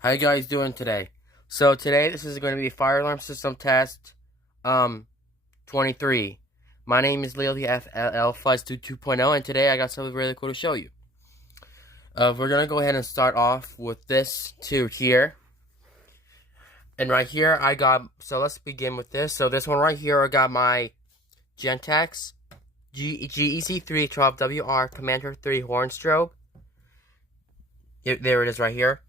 How you guys doing today? So today this is going to be fire alarm system test 23. My name is Leo the FLL Fuzz 2.0 and today I got something really cool to show you. We're going to go ahead and start off with this tube here. And right here I got, so let's begin with this. So this one right here I got my Gentex GEC3 12WR Commander 3 horn strobe. There it is right here.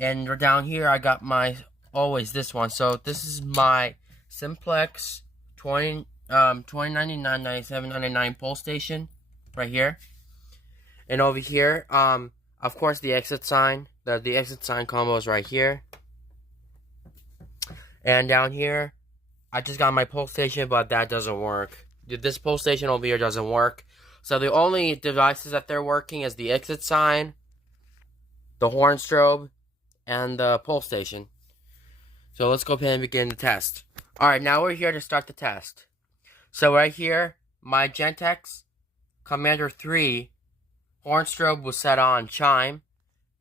And down here, I got my, always this one. So this is my Simplex 2099 9799 pole station right here. And over here, of course, the exit sign. The exit sign combo is right here. And down here, I just got my pole station, but that doesn't work. This pole station over here doesn't work. So the only devices that they're working is the exit sign, the horn strobe, and the pole station. So let's go ahead and begin the test. Alright, now we're here to start the test. So right here, my Gentex Commander 3 horn strobe was set on chime,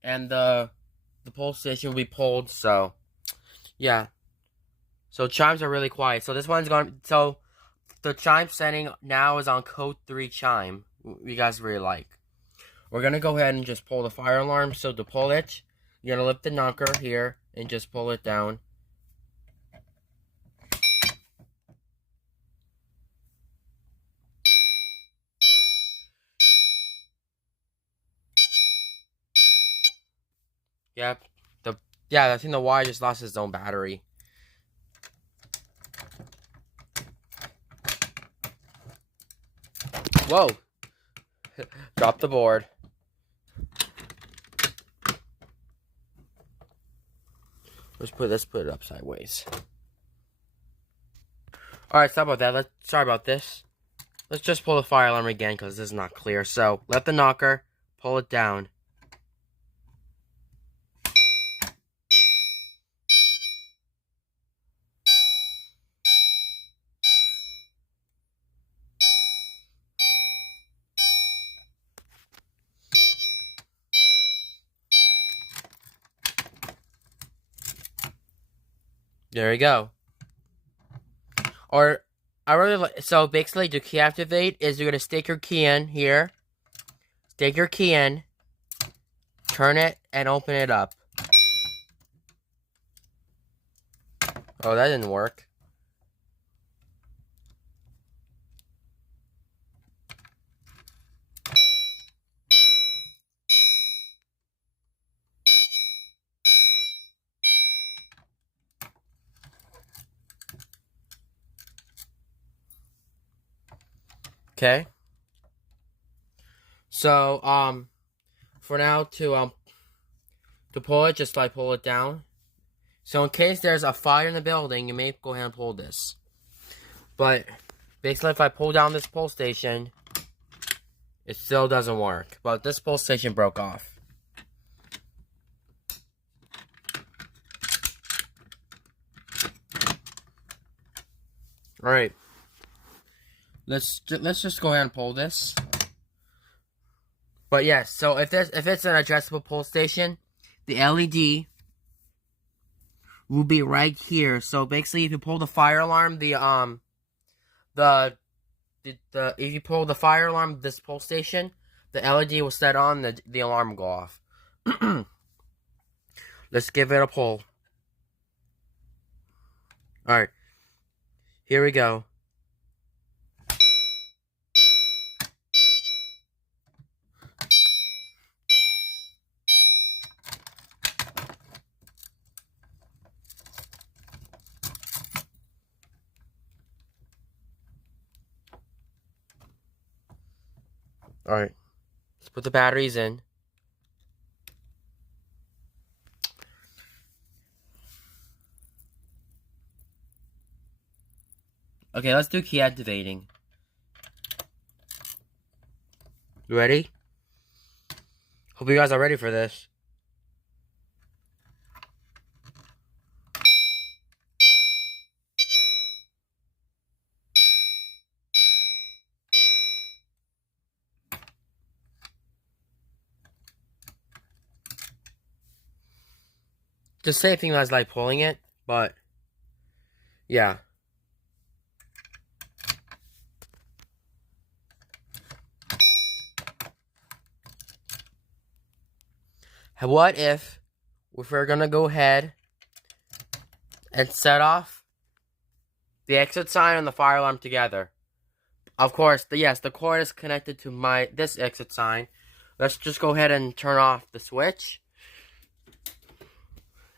and the pole station will be pulled, so yeah. So chimes are really quiet. So this one's going, so the chime setting now is on code 3 chime. You guys really like. We're gonna go ahead and just pull the fire alarm. So to pull it, you're going to lift the knocker here and just pull it down. Yep. I think the wire just lost its own battery. Whoa. Drop the board. Let's put it up sideways. Alright, sorry about that. Sorry about this. Let's just pull the fire alarm again because this is not clear. So, let the knocker, pull it down. There we go. Or, I really like, so basically to key activate is you're going to stick your key in here. Stick your key in. Turn it and open it up. Oh, that didn't work. Okay. So, for now to pull it, just like pull it down. So in case there's a fire in the building, you may go ahead and pull this. But basically, if I pull down this pole station, it still doesn't work. But this pole station broke off. All right. Let's just go ahead and pull this. But yes, so if it's an adjustable pole station, the LED will be right here. So basically, if you pull the fire alarm, if you pull the fire alarm, this pole station, the LED will set on, the alarm will go off. Let's give it a pull. All right, here we go. Alright, let's put the batteries in. Okay, let's do key activating. You ready? Hope you guys are ready for this. the same thing as like pulling it, but yeah. What if we're gonna go ahead and set off the exit sign and the fire alarm together? Of course, yes, the cord is connected to this exit sign. Let's just go ahead and turn off the switch.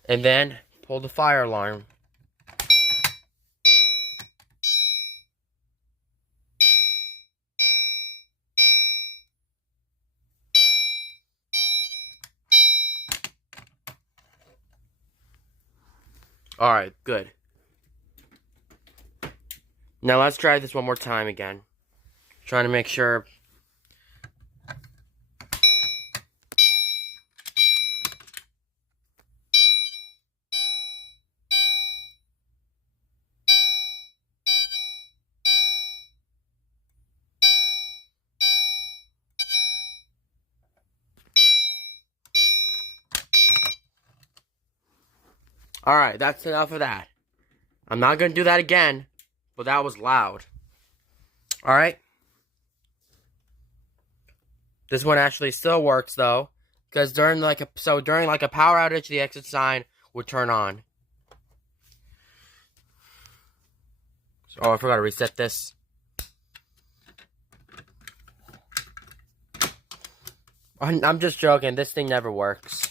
And then pull the fire alarm. Alright, good. Now let's try this one more time again. Trying to make sure. Alright, that's enough of that. I'm not going to do that again, but that was loud. Alright. This one actually still works though, because during like a power outage, the exit sign would turn on. Oh, I forgot to reset this. I'm just joking. This thing never works.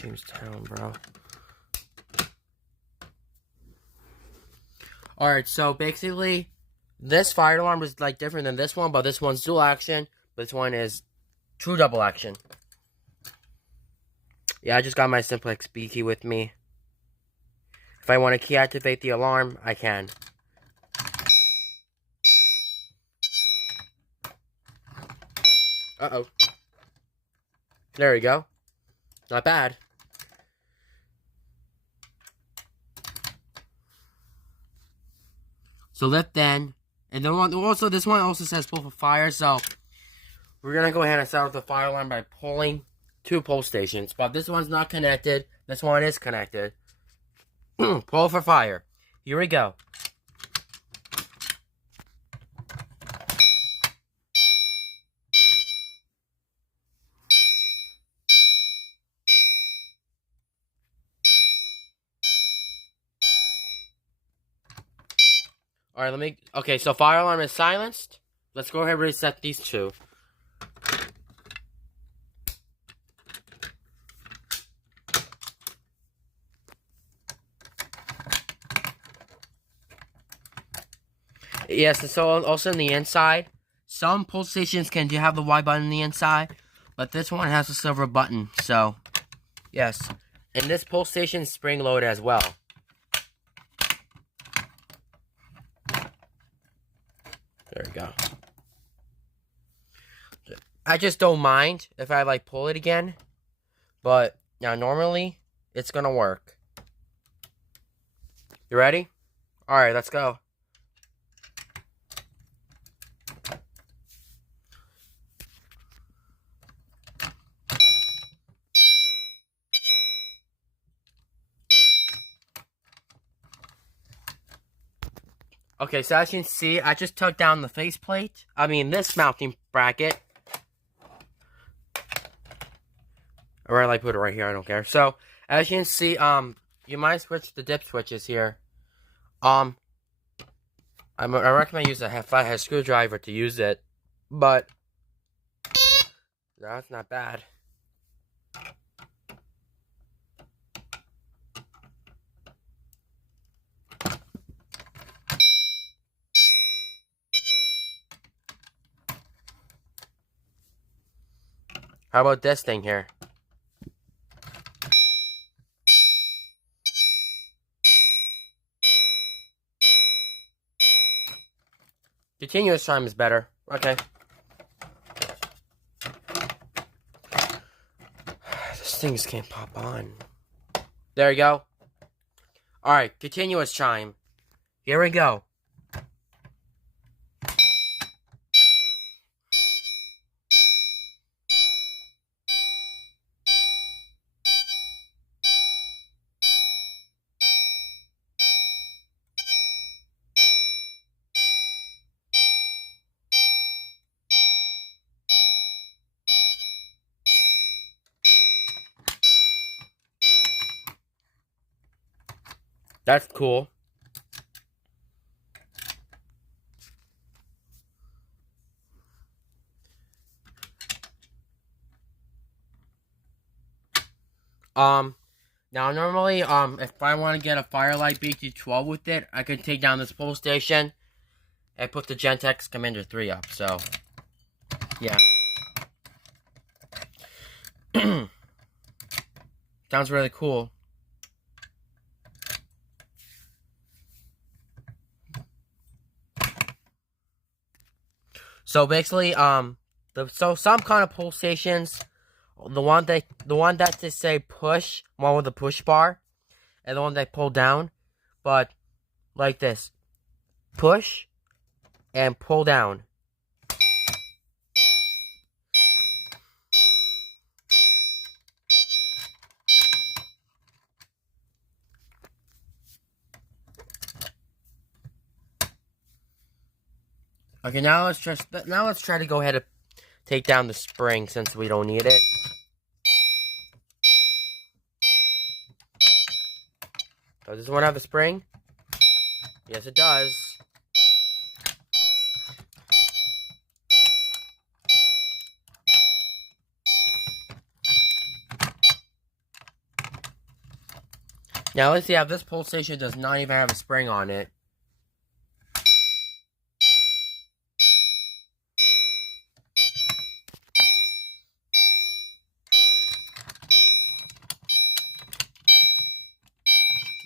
Jamestown, bro. Alright, so basically, this fire alarm is like different than this one, but this one's dual action. This one is true double action. Yeah, I just got my Simplex B key with me. If I want to key activate the alarm, I can. Uh-oh. There we go. Not bad. So lift then. And then this one also says pull for fire, so we're gonna go ahead and start with the fire alarm by pulling 2 pull stations. But this one's not connected. This one is connected. Pull for fire. Here we go. Alright, okay, so fire alarm is silenced. Let's go ahead and reset these 2. Yes, and so also on the inside, some pull stations can have the Y button on the inside, but this one has a silver button, so yes. And this pull station is spring loaded as well. There we go. I just don't mind if I like pull it again, but now normally it's gonna work. You ready? Alright, let's go. Okay, so as you can see, I just took down the faceplate. I mean, this mounting bracket. Or I put it right here, I don't care. So, as you can see, you might switch the dip switches here. I recommend using a flathead screwdriver to use it, but that's not bad. How about this thing here? Continuous chime is better. Okay. This thing just can't pop on. There we go. Alright, continuous chime. Here we go. That's cool. Now normally, if I want to get a Firelight BT12 with it, I can take down this pull station and put the Gentex Commander 3 up, so, yeah. Sounds really cool. So basically, so some kind of pull stations, the one that they say push, one with the push bar, and the one they pull down, but like this, push and pull down. Okay, now let's try to go ahead and take down the spring since we don't need it. Does this one have a spring? Yes, it does. Now let's see how this pull station does not even have a spring on it.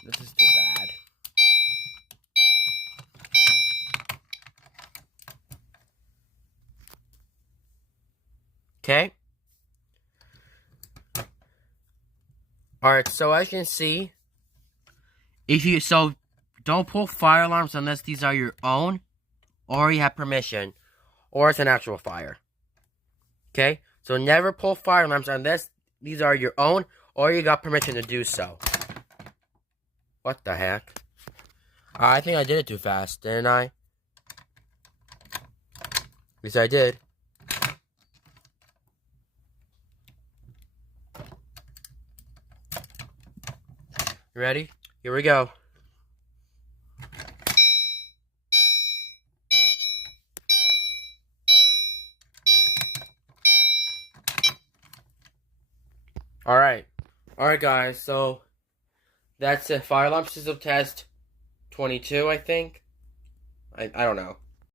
This is too bad. Okay. Alright, so as you can see, don't pull fire alarms unless these are your own, or you have permission, or it's an actual fire. Okay? So never pull fire alarms unless these are your own, or you got permission to do so. What the heck? I think I did it too fast, didn't I? At least I did. You ready? Here we go. Alright. Alright, guys, so that's a fire alarm system test 22, I think. I don't know.